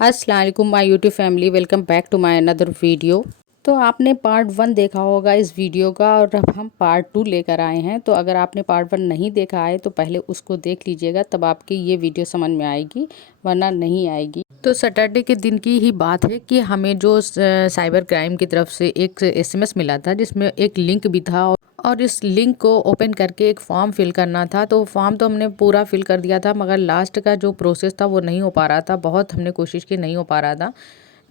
अस्सलाम वालेकुम my YouTube family, welcome back to my another video. तो आपने पार्ट 1 देखा होगा इस वीडियो का और अब हम पार्ट 2 लेकर आए हैं। तो अगर आपने पार्ट 1 नहीं देखा है तो पहले उसको देख लीजिएगा, तब आपकी ये वीडियो समझ में आएगी, वरना नहीं आएगी। तो सैटरडे के दिन की ही बात है कि हमें जो साइबर क्राइम की तरफ से एक एसएमएस मिला था जिसमें एक लिंक भी था और इस लिंक को ओपन करके एक फॉर्म फिल करना था। तो फॉर्म तो हमने पूरा फिल कर दिया था, मगर लास्ट का जो प्रोसेस था वो नहीं हो पा रहा था। बहुत हमने कोशिश की, नहीं हो पा रहा था।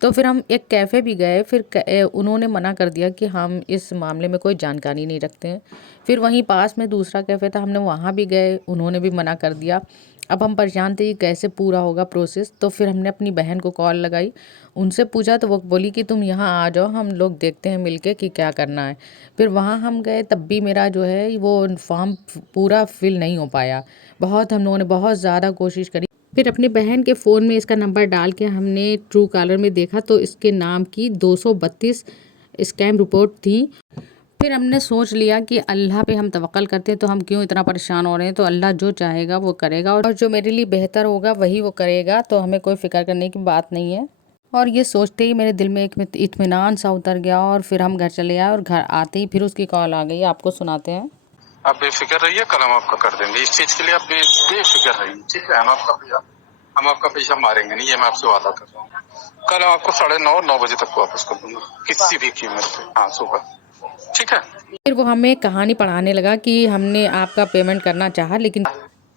तो फिर हम एक कैफ़े भी गए, फिर उन्होंने मना कर दिया कि हम इस मामले में कोई जानकारी नहीं रखते हैं। फिर वहीं पास में दूसरा कैफ़े था, हमने वहाँ भी गए, उन्होंने भी मना कर दिया। अब हम परेशान थे कि कैसे पूरा होगा प्रोसेस। तो फिर हमने अपनी बहन को कॉल लगाई, उनसे पूछा तो वो बोली कि तुम यहाँ आ जाओ, हम लोग देखते हैं मिलके कि क्या करना है। फिर वहाँ हम गए, तब भी मेरा जो है वो फॉर्म पूरा फिल नहीं हो पाया। बहुत हम लोगों ने बहुत ज़्यादा कोशिश करी। फिर अपनी बहन के फ़ोन में इसका नंबर डाल के हमने ट्रू कॉलर में देखा तो इसके नाम की 232 स्कैम रिपोर्ट थी। फिर हमने सोच लिया कि अल्लाह पे हम तवक्कल करते हैं, तो हम क्यों इतना परेशान हो रहे हैं। तो अल्लाह जो चाहेगा वो करेगा और जो मेरे लिए बेहतर होगा वही वो करेगा। तो हमें कोई फ़िक्र करने की बात नहीं है। और ये सोचते ही मेरे दिल में एक इत्मीनान सा उतर गया और फिर हम घर चले आए और घर आते ही फिर उसकी कॉल आ गई। आपको सुनाते हैं। आप बेफिक्र रहिए, कल हम आपका कर देंगे। इस चीज के लिए आप बेफिक्र रहिए, ठीक है। हम आपका पैसा मारेंगे नहीं, ये मैं आपसे वादा कर रहा हूँ। कल हम आपको 9:30-9 बजे तक वापस कर दूंगा, किसी भी कीमत पे। हाँ, सुबह, ठीक है। फिर वो हमें कहानी पढ़ाने लगा कि हमने आपका पेमेंट करना चाहा, लेकिन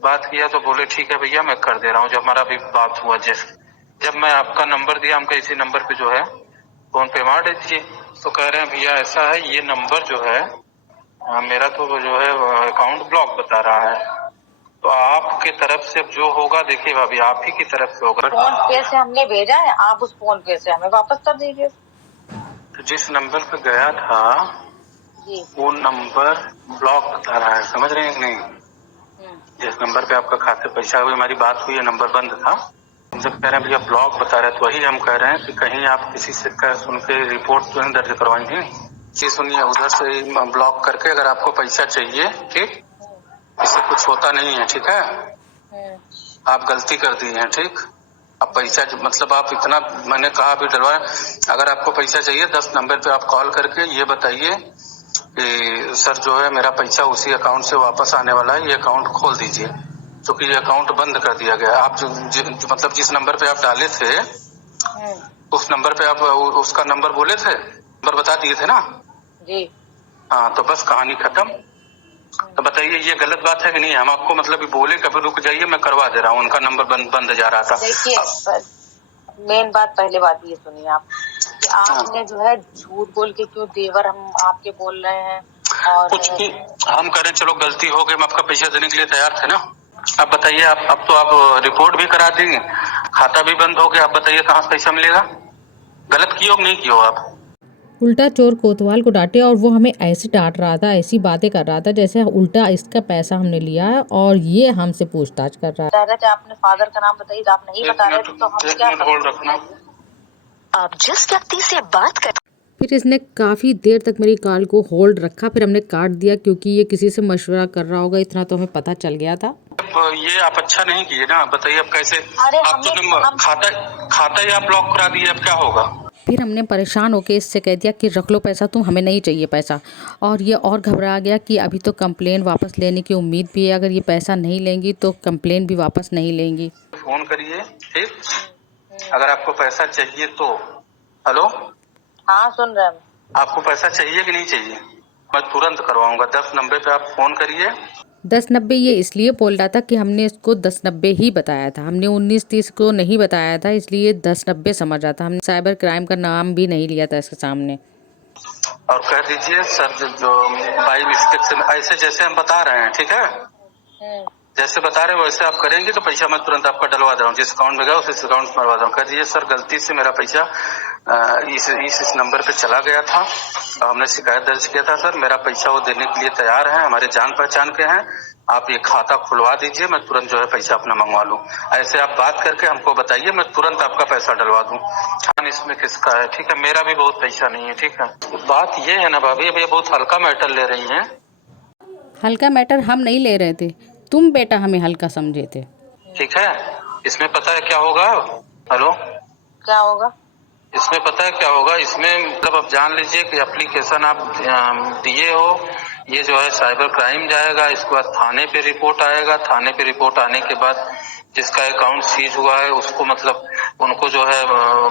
बात किया तो बोले ठीक है भैया मैं कर दे रहा हूँ। जब हमारा भी बात हुआ, जब मैं आपका नंबर दिया, हमको इसी नंबर पे जो है फोन पे मार दीजिए। तो कह रहे हैं भैया ऐसा है, ये नंबर जो है मेरा तो जो है अकाउंट ब्लॉक बता रहा है। तो आपके तरफ से अब जो होगा देखिए भाभी, आप ही की तरफ से होगा। फोन पे से हमने भेजा है, आप उस फोन पे से हमें वापस कर दीजिए। तो जिस नंबर पे गया था जी, वो नंबर ब्लॉक बता रहा है, समझ रहे हैं कि नहीं। जिस नंबर पे आपका खाते पैसा हुई, हमारी बात हुई है, नंबर बंद था। हमसे कह रहे हैं भैया ब्लॉक बता रहे हैं। तो वही हम कह रहे हैं कि कहीं आप किसी से सुन के रिपोर्ट तो नहीं दर्ज करवाएंगे। ये सुनिए, उधर से ब्लॉक करके अगर आपको पैसा चाहिए, ठीक, इससे कुछ होता नहीं है, ठीक है। आप गलती कर दी है, ठीक। अब पैसा मतलब आप इतना मैंने कहा भी डलवाए। अगर आपको पैसा चाहिए 10 नंबर पे आप कॉल करके ये बताइए कि सर जो है मेरा पैसा उसी अकाउंट से वापस आने वाला है, ये अकाउंट खोल दीजिए, क्योंकि ये अकाउंट बंद कर दिया गया। आप मतलब जिस नंबर पे आप डाले थे उस नंबर पे आप उसका नंबर बोले थे, नंबर बता दिए थे ना जी। हाँ, तो बस कहानी खत्म। तो बताइए ये गलत बात है कि नहीं। हम आपको मतलब बोले कभी रुक जाइए, मैं करवा दे रहा हूँ। उनका नंबर बंद जा रहा था। देखिए, मेन बात पहले बात ये सुनिए आप कि आपने जो है झूठ बोल के क्यों देवर हम आपके बोल रहे हैं। और कुछ भी हम करें, चलो गलती हो गई, हम आपका पैसा देने के लिए तैयार थे ना। अब बताइए, आप अब तो आप रिपोर्ट भी करा देंगे, खाता भी बंद हो गया। आप बताइए कहाँ से पैसा मिलेगा। गलत कियो नहीं कियो आप। उल्टा चोर कोतवाल को डांटे और वो हमें ऐसे डांट रहा था, ऐसी बातें कर रहा था जैसे उल्टा इसका पैसा हमने लिया है और ये हमसे पूछताछ कर रहा है। कह रहे थे आपने फादर का नाम बताइए, आप नहीं बता रहे थे तो हम क्या होल्ड रखना। आप जिस व्यक्ति से बात कर। फिर इसने काफ़ी देर तक मेरी कॉल को होल्ड रखा, फिर हमने काट दिया क्योंकि ये किसी से मशवरा कर रहा होगा, इतना तो हमें पता चल गया था। ये आप अच्छा नहीं किए ना। बताइए अब कैसे। अरे आप तो खाता ही आप ब्लॉक करा दिए, अब क्या होगा। फिर हमने परेशान होकर इससे कह दिया कि रख लो पैसा, तुम, हमें नहीं चाहिए पैसा। और ये और घबरा गया कि अभी तो कंप्लेन वापस लेने की उम्मीद भी है, अगर ये पैसा नहीं लेंगी तो कंप्लेन भी वापस नहीं लेंगी। फोन करिए, ठीक, अगर आपको पैसा चाहिए तो। हेलो, हाँ सुन रहे हैं। आपको पैसा चाहिए कि नहीं चाहिए, मैं तुरंत करवाऊंगा। 10 नंबर पे आप फोन करिए। 1090 ये इसलिए बोल रहा था कि हमने इसको 1090 ही बताया था, हमने 1930 को नहीं बताया था, इसलिए 1090 समझ रहा था। हमने साइबर क्राइम का नाम भी नहीं लिया था इसके सामने। और कह दीजिए सर जो बाई मिस्टेक से ऐसे जैसे हम बता रहे हैं, ठीक है, जैसे बता रहे हैं वैसे आप करेंगे तो पैसा मैं तुरंत आपका डलवा दे रहा हूँ। जिस अकाउंट में गया उस अकाउंट में डलवा दे रहा हूँ। कह दीजिए सर गलती से मेरा पैसा इस नंबर पे चला गया था, हमने शिकायत दर्ज किया था सर, मेरा पैसा वो देने के लिए तैयार है, हमारे जान पहचान के हैं, आप ये खाता खुलवा दीजिए, मैं तुरंत जो है पैसा अपना मंगवा लूँ। ऐसे आप बात करके हमको बताइए, मैं तुरंत आपका पैसा डलवा दूँ। हाँ, इसमें किसका है, ठीक है, मेरा भी बहुत पैसा नहीं है, ठीक है। बात ये है ना भाभी, अब ये बहुत हल्का मैटर ले रही हैं। हल्का मैटर हम नहीं ले रहे थे, तुम बेटा हमें हल्का समझे थे। ठीक है, इसमें पता है क्या होगा। हेलो, क्या होगा? इसमें पता है क्या होगा, इसमें मतलब आप जान लीजिए कि एप्लीकेशन आप दिए हो, ये जो है साइबर क्राइम जाएगा, इसके बाद थाने पे रिपोर्ट आएगा, थाने पे रिपोर्ट आने के बाद जिसका अकाउंट सीज हुआ है उसको मतलब उनको जो है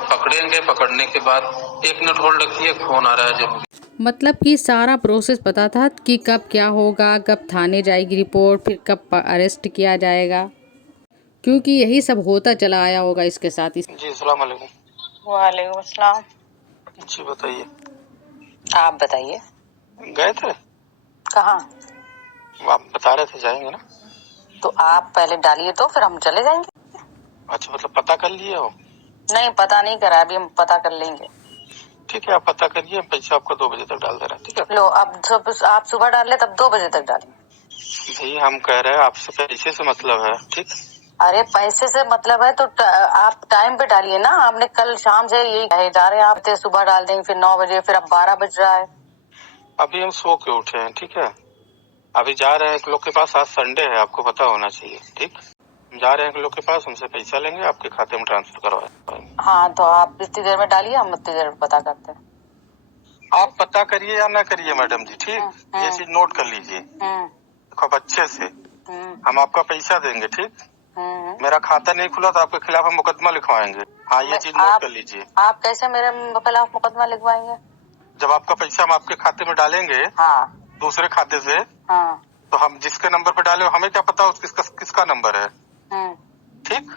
पकड़ेंगे, पकड़ने के बाद 1 मिनट होल्ड रखिए, फोन आ रहा है जरूरी। मतलब कि सारा प्रोसेस पता था कि कब क्या होगा, कब थाने जाएगी रिपोर्ट, फिर कब अरेस्ट किया जाएगा, क्योंकि यही सब होता चला आया होगा इसके साथ। जी अस्सलाम वालेकुम। वालेकुम अस्सलाम। जी बताइए। आप बताइए। गए थे? कहाँ? आप बता रहे थे जाएंगे ना। तो आप पहले डालिए तो फिर हम चले जाएंगे। अच्छा, मतलब पता कर लिए हो? नहीं, पता नहीं करा, अभी हम पता कर लेंगे। ठीक है, आप पता करिए, पैसा आपका 2 बजे तक डाल दे रहे हैं, ठीक है? लो, अब जब आप सुबह डाल ले तब 2 बजे तक डालें। भाई हम कह रहे हैं आपसे पैसे से मतलब है, ठीक? अरे पैसे से मतलब है तो आप टाइम पे डालिए ना। आपने कल शाम से यही कहे जा रहे हैं, आप थे सुबह डाल देंगे, फिर 9 बजे, फिर अब 12 बज रहा है। अभी हम सो के उठे हैं, ठीक है? अभी जा रहे हैं एक लोग के पास, आज संडे है, आपको पता होना चाहिए, ठीक? हम जा रहे हैं एक लोग के पास, उनसे पैसा लेंगे, आपके खाते में ट्रांसफर करवाएंगे। हाँ, तो आप इतनी देर में डालिए, हम इतनी देर में पता करते हैं। आप पता करिए या ना करिए मैडम जी, ठीक? ये चीज नोट कर लीजिए, देखो अब अच्छे से। हम आपका पैसा देंगे, ठीक? मेरा खाता नहीं खुला तो आपके खिलाफ हम मुकदमा लिखवाएंगे। हाँ, ये चीज नोट कर लीजिए। आप कैसे मेरे खिलाफ मुकदमा लिखवाएंगे? जब आपका पैसा हम आपके खाते में डालेंगे, हाँ, दूसरे खाते से, हाँ, तो हम जिसके नंबर पे डाले हमें क्या पता किसका नंबर है, ठीक?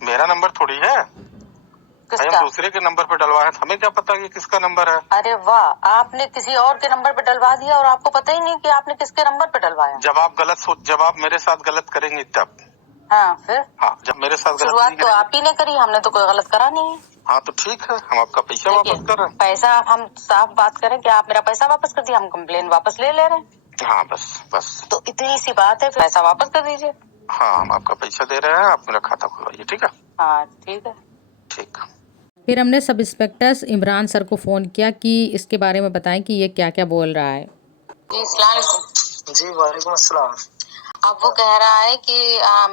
मेरा नंबर थोड़ी है, भाई हम दूसरे के नंबर पे डलवाए, हमें क्या पता कि किसका नंबर है। अरे वाह, आपने किसी और के नंबर पे डलवा दिया और आपको पता ही नहीं कि आपने किसके नंबर पे डलवाया। जब आप मेरे साथ गलत करेंगे तब। हाँ, फिर? हाँ, जब मेरे साथ गलत शुरुआत तो आप ही ने करी, हमने तो कोई गलत करा नहीं है। हाँ तो ठीक है, हम आपका पैसा वापस कर रहे हैं। पैसा, हम साफ बात करें कि आप मेरा पैसा वापस कर दिया, हम कंप्लेन वापस ले रहे हैं। हाँ बस तो इतनी सी बात है, पैसा वापस कर दीजिए। हाँ, हम आपका पैसा दे रहे हैं, आप मेरा खाता खुलवाइए, ठीक है? हाँ ठीक है। ठीक। फिर हमने सब इंस्पेक्टर इमरान सर को फ़ोन किया कि इसके बारे में बताएं कि ये क्या क्या बोल रहा है। जी अस्सलाम वालेकुम। जी वालेकुम अस्सलाम। अब वो कह रहा है कि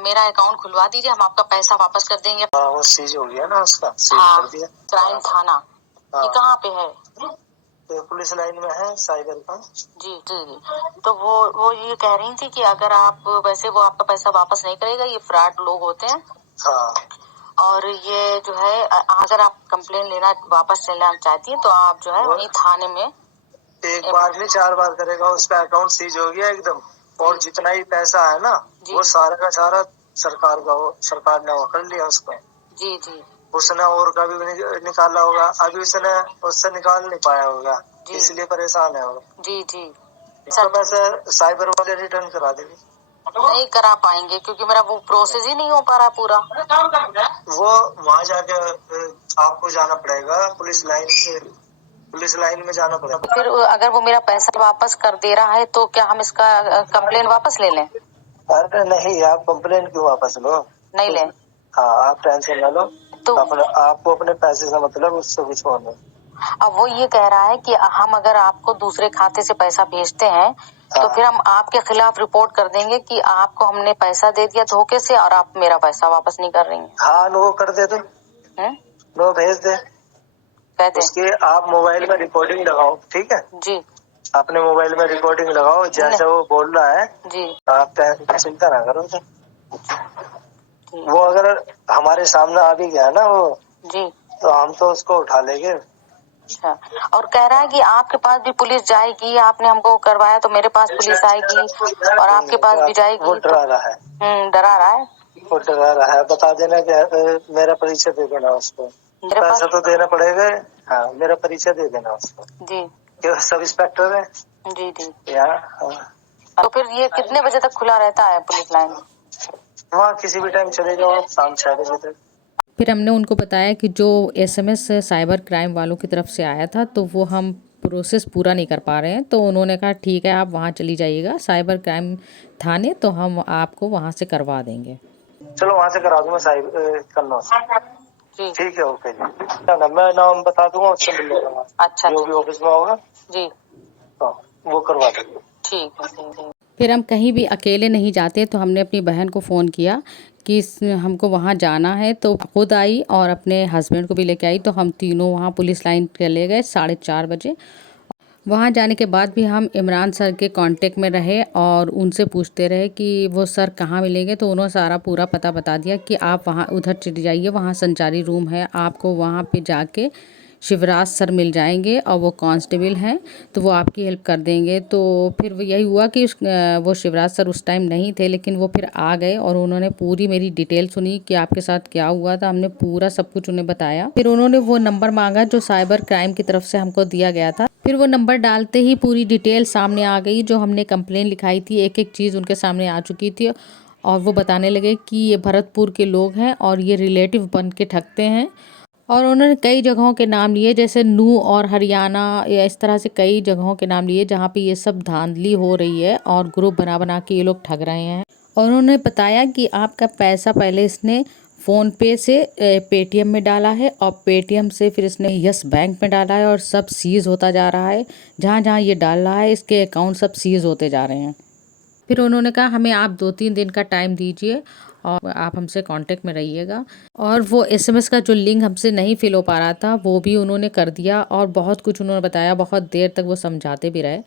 मेरा अकाउंट खुलवा दीजिए, हम आपका पैसा वापस कर देंगे। वो सीज हो गया ना, उसका सीज कर दिया। क्राइम थाना ये कहाँ पे है? तो पुलिस लाइन में है, साइबर का। जी जी जी। तो वो ये कह रही थी कि अगर आप वैसे वो आपका पैसा वापस नहीं करेगा, ये फ्रॉड लोग होते हैं। हाँ। और ये जो है, अगर आप कंप्लेन लेना वापस लेना चाहती हैं तो आप जो है वही थाने में। एक बार नहीं 4 बार करेगा, उसका अकाउंट सीज हो गया एकदम, और जितना ही पैसा है ना वो सारा का सारा सरकार ने वो कर लिया उसको। जी जी। उसने और का भी निकाला होगा, अभी उससे निकाल नहीं पाया होगा, इसलिए परेशान है वो। जी जी। सब पैसे साइबर वाले रिटर्न करा देंगे। नहीं करा पाएंगे क्योंकि मेरा वो प्रोसेस ही नहीं हो पा रहा पूरा। वो वहाँ जाके आपको जाना पड़ेगा, पुलिस लाइन में जाना पड़ेगा। फिर अगर वो मेरा पैसा वापस कर दे रहा है तो क्या हम इसका कंप्लेन वापस ले लें? अरे नहीं, आप कंप्लेन क्यों वापस लो? नहीं ले। हाँ, आप टेंशन ना लो, तो आपको अपने पैसे से मतलब, उससे कुछ होना। अब वो ये कह रहा है कि हम अगर आपको दूसरे खाते से पैसा भेजते हैं तो फिर हम आपके खिलाफ रिपोर्ट कर देंगे कि आपको हमने पैसा दे दिया धोखे से और आप मेरा पैसा वापस नहीं कर रही हैं। हाँ, लो कर दे दो, लो भेज दे। उसके आप मोबाइल में रिकॉर्डिंग लगाओ, ठीक है? जी। अपने मोबाइल में रिकॉर्डिंग लगाओ, जैसे वो बोल रहा है जी, आप चिंता ना करो। वो अगर हमारे सामने आ भी गया ना वो जी, तो हम तो उसको उठा लेंगे। अच्छा, और कह रहा है कि आपके पास भी पुलिस जाएगी, आपने हमको करवाया तो मेरे पास पुलिस आएगी और आपके पास भी जाएगी। वो डरा रहा है। डरा रहा है। वो डरा रहा है, बता देना कि मेरा परिचय दे देना उसको, पैसा तो देना पड़ेगा। हाँ, मेरा परिचय दे देना उसको जी, सब इंस्पेक्टर है। जी जी। हाँ। तो फिर ये कितने बजे तक खुला रहता है पुलिस लाइन? वहाँ किसी भी टाइम चले जाओ, शाम 6 बजे तक। फिर हमने उनको बताया कि जो एसएमएस साइबर क्राइम वालों की तरफ से आया था तो वो हम प्रोसेस पूरा नहीं कर पा रहे हैं, तो उन्होंने कहा ठीक है आप वहाँ चली जाइएगा साइबर क्राइम थाने, तो हम आपको वहाँ से करवा देंगे। चलो वहाँ से करा दूंगा करना। ठीक है, ओके जी। मैं नाम बता दूंगा, उससे मिल लेगा। अच्छा, जो भी ऑफिस में होगा जी, तो वो करवा देंगे। ठीक है। फिर हम कहीं भी अकेले नहीं जाते तो हमने अपनी बहन को फ़ोन किया कि हमको वहाँ जाना है, तो खुद आई और अपने हस्बैंड को भी लेके आई। तो हम तीनों वहाँ पुलिस लाइन चले गए 4:30 बजे। वहाँ जाने के बाद भी हम इमरान सर के कांटेक्ट में रहे और उनसे पूछते रहे कि वो सर कहाँ मिलेंगे। तो उन्होंने सारा पूरा पता बता दिया कि आप वहाँ उधर चले जाइए, वहाँ संचारी रूम है, आपको वहाँ पे जाके शिवराज सर मिल जाएंगे और वो कांस्टेबल हैं, तो वो आपकी हेल्प कर देंगे। तो फिर यही हुआ कि वो शिवराज सर उस टाइम नहीं थे, लेकिन वो फिर आ गए और उन्होंने पूरी मेरी डिटेल सुनी कि आपके साथ क्या हुआ था। हमने पूरा सब कुछ उन्हें बताया। फिर उन्होंने वो नंबर मांगा जो साइबर क्राइम की तरफ से हमको दिया गया था। फिर वो नंबर डालते ही पूरी डिटेल सामने आ गई। जो हमने कंप्लेन लिखाई थी, एक एक चीज़ उनके सामने आ चुकी थी और वो बताने लगे कि ये भरतपुर के लोग हैं और ये रिलेटिव बन के ठगते हैं। और उन्होंने कई जगहों के नाम लिए, जैसे नू और हरियाणा, या इस तरह से कई जगहों के नाम लिए जहाँ पे ये सब धांधली हो रही है और ग्रुप बना बना के ये लोग ठग रहे हैं। और उन्होंने बताया कि आपका पैसा पहले इसने फ़ोन पे से पेटीएम में डाला है और पेटीएम से फिर इसने यस बैंक में डाला है और सब सीज़ होता जा रहा है। जहाँ जहाँ ये डाल रहा है इसके अकाउंट सब सीज़ होते जा रहे हैं। फिर उन्होंने कहा हमें आप 2-3 दिन का टाइम दीजिए और आप हमसे कांटेक्ट में रहिएगा। और वो एसएमएस का जो लिंक हमसे नहीं फिल हो पा रहा था वो भी उन्होंने कर दिया और बहुत कुछ उन्होंने बताया, बहुत देर तक वो समझाते भी रहे।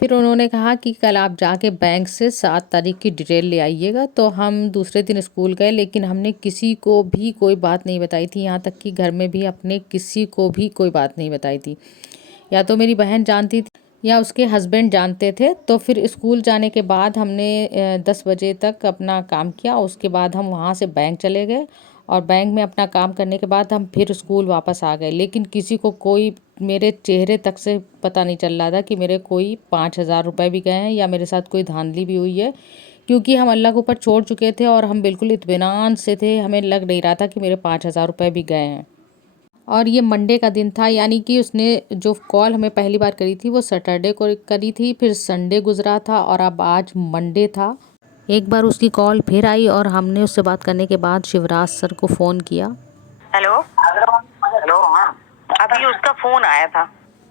फिर उन्होंने कहा कि कल आप जाके बैंक से 7 तारीख की डिटेल ले आइएगा। तो हम दूसरे दिन स्कूल गए, लेकिन हमने किसी को भी कोई बात नहीं बताई थी, यहाँ तक कि घर में भी अपने किसी को भी कोई बात नहीं बताई थी। या तो मेरी बहन जानती थी या उसके हस्बैंड जानते थे। तो फिर स्कूल जाने के बाद हमने 10 बजे तक अपना काम किया। उसके बाद हम वहाँ से बैंक चले गए और बैंक में अपना काम करने के बाद हम फिर स्कूल वापस आ गए। लेकिन किसी को कोई मेरे चेहरे तक से पता नहीं चल रहा था कि मेरे कोई 5,000 रुपये भी गए हैं या मेरे साथ कोई धांधली भी हुई है, क्योंकि हम अल्लाह के ऊपर छोड़ चुके थे और हम बिल्कुल इत्मीनान से थे। हमें लग नहीं रहा था कि मेरे 5,000 रुपये भी गए हैं। और ये मंडे का दिन था, यानी कि उसने जो कॉल हमें पहली बार करी थी वो सैटरडे को करी थी, फिर संडे गुजरा था और अब आज मंडे था। एक बार उसकी कॉल फिर आई और हमने उससे बात करने के बाद शिवराज सर को फ़ोन किया। Hello hello. हाँ, अभी उसका फोन आया था,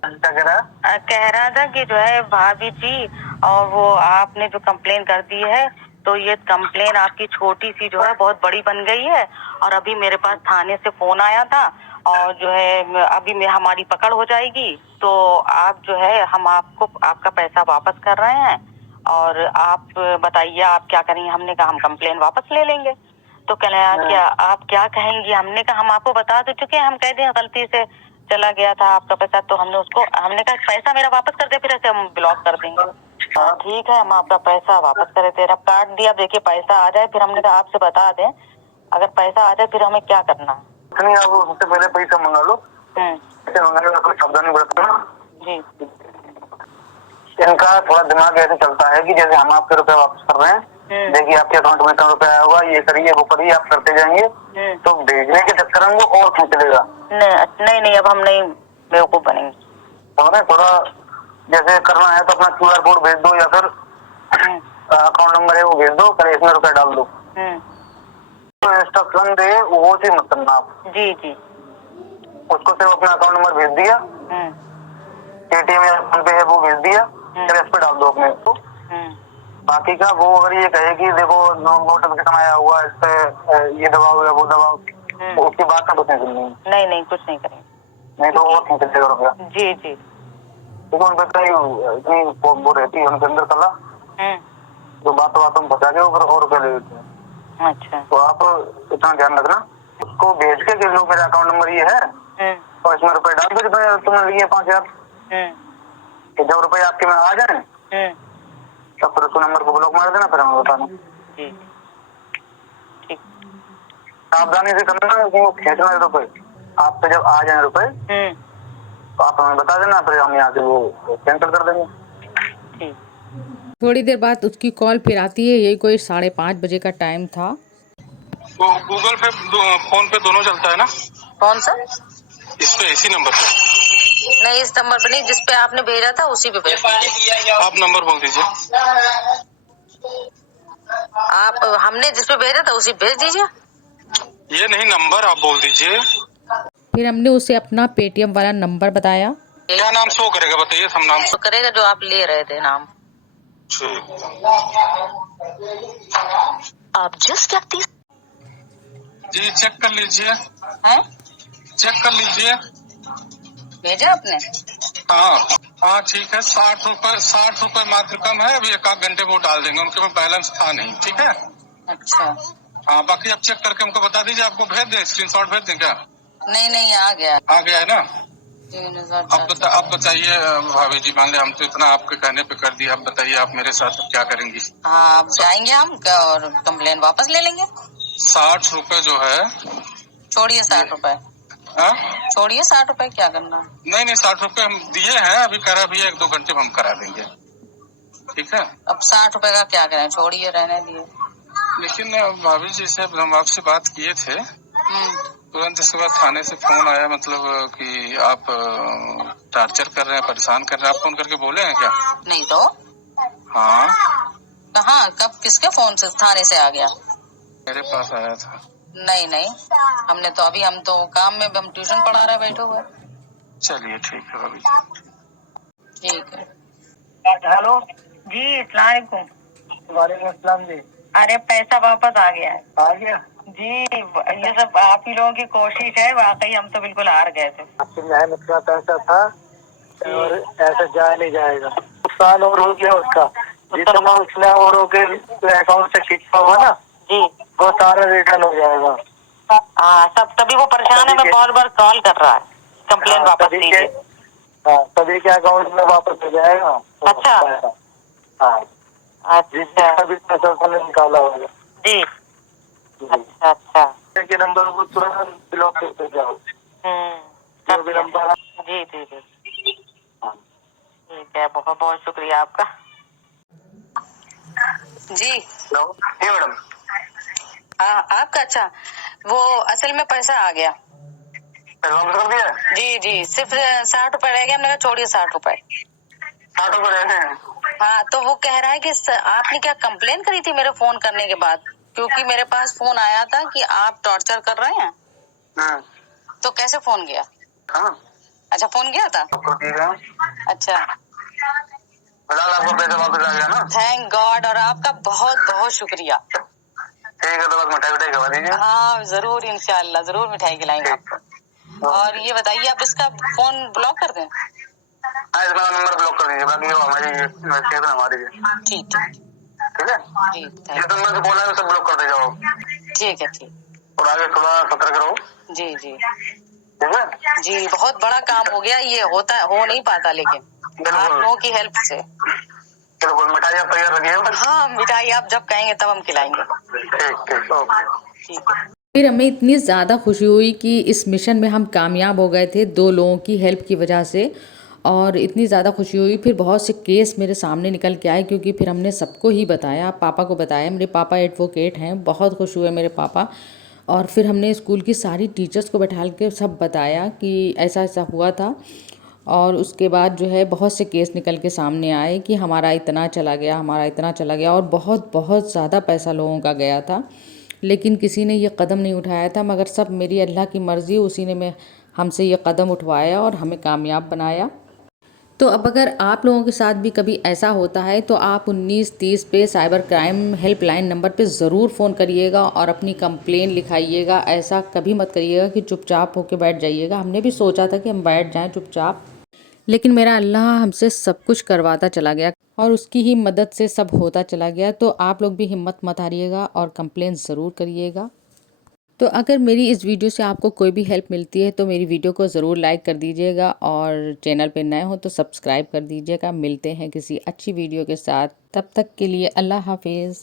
क्या कह रहा है? कह रहा था कि जो है भाभी जी, और वो आपने जो कंप्लेन कर दी है तो ये कंप्लेन आपकी छोटी सी जो है बहुत बड़ी बन गई है। और अभी मेरे पास थाने से फोन आया था और जो है अभी हमारी पकड़ हो जाएगी, तो आप जो है हम आपको आपका पैसा वापस कर रहे हैं और आप बताइए आप क्या करेंगे। हमने कहा हम कंप्लेन वापस ले लेंगे। तो कह रहे हैं क्या आप क्या कहेंगी। हमने कहा हम आपको बता तो चुके हैं, हम कह दें गलती से चला गया था आपका पैसा, तो हमने कहा पैसा मेरा वापस कर दे, फिर ऐसे हम ब्लॉक कर देंगे। हाँ ठीक है, हम आपका पैसा वापस करे थे, अब काट दिया, देखिए पैसा आ जाए। फिर हमने कहा आपसे बता दें अगर पैसा आ जाए फिर हमें क्या करना है। नहीं, आप उससे पहले पैसा मंगा लो। पैसे मंगाने में कोई सावधानी बरतना जी। इनका थोड़ा दिमाग ऐसे चलता है कि जैसे हम आपके रुपए वापस कर रहे हैं, देखिए आपके अकाउंट में इतना रुपया आया होगा, ये करिए वो करिए, आप करते जाएंगे तो भेजने के चक्कर में वो और खींच लेगा। नहीं, अब हम नहीं बेवकूफ बनेंगे। और थोड़ा जैसे करना है तो अपना QR कोड भेज दो या फिर अकाउंट नंबर है वो भेज दो, फिर इसमें रुपया डाल दो। तो इंस्ट्रक्शन दे वो चीज मत करना आप। जी। उसको सिर्फ अपना अकाउंट नंबर भेज दिया, पेटीएम या फोन पे है वो भेज दिया, फिर इस पे डाल दो अपने को। बाकी का वो अगर ये कहे कि देखो नोटिफिकेशन आया हुआ इस पे ये दबाओ या वो दबाओ, तो उसकी बात का कुछ नहीं सुननी। नहीं कुछ नहीं करेंगे, नहीं तो और खींच लेगा रुपया। जी। देखो उन पे इतनी वो रहती है उनके अंदर कला, जो बातों में फंसा के और रुपया ले लेते हैं। अच्छा, तो आप इतना ध्यान रखना, उसको भेज के लो मेरा अकाउंट नंबर ये है और इसमें रुपए डाल दो जितने तुमने लिए 5,000। जब रुपए आपके में आ जाए तब फिर उसको नंबर को ब्लॉक मार देना, फिर हमें बताना। ठीक। सावधानी से करना कि वो खींचना है रुपए, आप पे जब आ जाए रुपए तो आप हमें बता देना, फिर हम यहाँ से वो कैंसिल कर देंगे। ठीक। थोड़ी देर बाद उसकी कॉल फिर आती है, यही कोई 5:30 बजे का टाइम था। तो गूगल पे फोन पे दोनों चलता है ना? कौन सा? इस पे इसी नंबर पे नहीं, इस नंबर पे नहीं, जिस पे आपने भेजा था उसी पे भेज। आप नंबर बोल दीजिए। आप हमने जिस पे भेजा था उसी भेज दीजिए। ये नहीं, नंबर आप बोल दीजिए। फिर हमने उसे अपना पेटीएम वाला नंबर बताया। क्या नाम शो करेगा बताइए, सब नाम तो करेगा जो आप ले रहे थे नाम। ठीक। आप जिस व्यक्ति जी चेक कर लीजिए, हैं चेक कर लीजिए। भेजा आपने? हाँ हाँ ठीक है, 60 रुपए मात्र कम है। अभी 1 आध घंटे वो डाल देंगे, उनके में बैलेंस था नहीं। ठीक है। अच्छा। हाँ बाकी आप चेक करके हमको बता दीजिए। आपको भेज दें, स्क्रीनशॉट भेज दें क्या? नहीं आ गया। आ गया है ना? 3,400। आप बताइए भाभी जी, मान ले हम तो इतना आपके कहने पे कर दिया, आप बताइए आप मेरे साथ क्या करेंगी? हाँ अब जाएंगे हम और कंप्लेन वापस ले लेंगे। 60 रुपए जो है। छोड़िए 60 रुपए, हाँ? छोड़िए 60 रुपए, क्या करना। नहीं 60 रुपए हम दिए हैं, अभी करा भी है, 1-2 घंटे में हम करा देंगे। ठीक है। अब 60 रुपए का क्या करें, छोड़िए, रहने दिए। लेकिन भाभी जी से हम आपसे बात किए थे, तुरंत इसके बाद थाने से फोन आया, मतलब कि आप टॉर्चर कर रहे हैं, परेशान कर रहे हैं। आप फोन करके बोले हैं क्या? नहीं तो। हाँ कहाँ, कब, किसके फोन से थाने से आ गया? मेरे पास आया था। नहीं हमने तो अभी, हम तो काम में, हम ट्यूशन पढ़ा रहे बैठे हुए। चलिए ठीक है भाभी जी। ठीक है। हेलो जी, अस्सलाम वालेकुम। वालेकुम अस्सलाम जी। अरे पैसा वापस आ गया है। आ गया जी। ये सब आप ही लोगों की कोशिश है, वाकई हम तो बिल्कुल हार गए थे। आपकी मेहनत का पैसा था और ऐसा जा नहीं जाएगा। नुकसान और हो गया उसका, जितना उसने और हो के अकाउंट से खींचा हुआ ना जी, वो सारा रिटर्न हो जाएगा। हाँ सब, तभी वो परेशान है, मैं बार बार कॉल कर रहा है, कंप्लेन वापस दीजिए। हाँ सभी के अकाउंट में वापस हो जाएगा। अच्छा हाँ, अच्छा अभी पैसा उसने निकाला होगा जी। अच्छा के नंबर को तुरंत ब्लॉक करते जाओ। जो भी नंबर जी ठीक है, बहुत बहुत शुक्रिया आपका जी। हेलो जी मैडम। हाँ आपका, अच्छा वो असल में पैसा आ गया जी, सिर्फ 60 रुपए रह गए। हमने कहा छोड़िए 60 रुपए। 60 रुपए रह गए? हाँ तो वो कह रहा है कि आपने क्या कंप्लेन करी थी मेरे फोन करने के बाद, क्योंकि मेरे पास फोन आया था कि आप टॉर्चर कर रहे हैं। तो कैसे फोन गया? हाँ अच्छा फोन गया था। अच्छा आपको पैसा वापस आ गया ना? थैंक गॉड, और आपका बहुत बहुत शुक्रिया। ठीक है तो बस मिठाई खिला दीजिए। हाँ जरूर, इंशाल्लाह जरूर मिठाई खिलाएंगे आपको। और ये बताइए, आप इसका फोन ब्लॉक कर दें? हाँ इसका नंबर ब्लॉक कर दीजिए, बाकी वो हमारी ठीक है जी। जिस नंबर से बोला है उसे ब्लॉक कर दे जाओ। ठीक है और आगे थोड़ा सतर्क रहो। जी ठीक है जी। बहुत बड़ा काम हो गया ये, हो नहीं पाता, लेकिन आप लोगों की हेल्प से। बिल्कुल, मिठाई आप तैयार रखिए। हाँ मिठाई आप जब कहेंगे तब हम खिलाएंगे। ठीक है। फिर हमें इतनी ज़्यादा खुशी हुई कि इस मिशन में हम कामयाब हो गए थे 2 लोगों की हेल्प की वजह से, और इतनी ज़्यादा खुशी हुई। फिर बहुत से केस मेरे सामने निकल के आए, क्योंकि फिर हमने सबको ही बताया, पापा को बताया। मेरे पापा एडवोकेट हैं, बहुत खुश हुए मेरे पापा। और फिर हमने स्कूल की सारी टीचर्स को बैठा के सब बताया कि ऐसा ऐसा हुआ था। और उसके बाद जो है बहुत से केस निकल के सामने आए कि हमारा इतना चला गया, हमारा इतना चला गया, और बहुत बहुत ज़्यादा पैसा लोगों का गया था। लेकिन किसी ने ये कदम नहीं उठाया था, मगर सब मेरी अल्लाह की मर्ज़ी, उसी ने मैं हमसे ये कदम उठवाया और हमें कामयाब बनाया। तो अब अगर आप लोगों के साथ भी कभी ऐसा होता है तो आप 1930 पे साइबर क्राइम हेल्पलाइन नंबर पे ज़रूर फ़ोन करिएगा और अपनी कंप्लेन लिखाइएगा। ऐसा कभी मत करिएगा कि चुपचाप होके बैठ जाइएगा। हमने भी सोचा था कि हम बैठ जाएं चुपचाप, लेकिन मेरा अल्लाह हमसे सब कुछ करवाता चला गया और उसकी ही मदद से सब होता चला गया। तो आप लोग भी हिम्मत मत हारिएगा और कंप्लेन ज़रूर करिएगा। तो अगर मेरी इस वीडियो से आपको कोई भी हेल्प मिलती है तो मेरी वीडियो को ज़रूर लाइक कर दीजिएगा, और चैनल पे नए हो तो सब्सक्राइब कर दीजिएगा। मिलते हैं किसी अच्छी वीडियो के साथ, तब तक के लिए अल्लाह हाफिज़।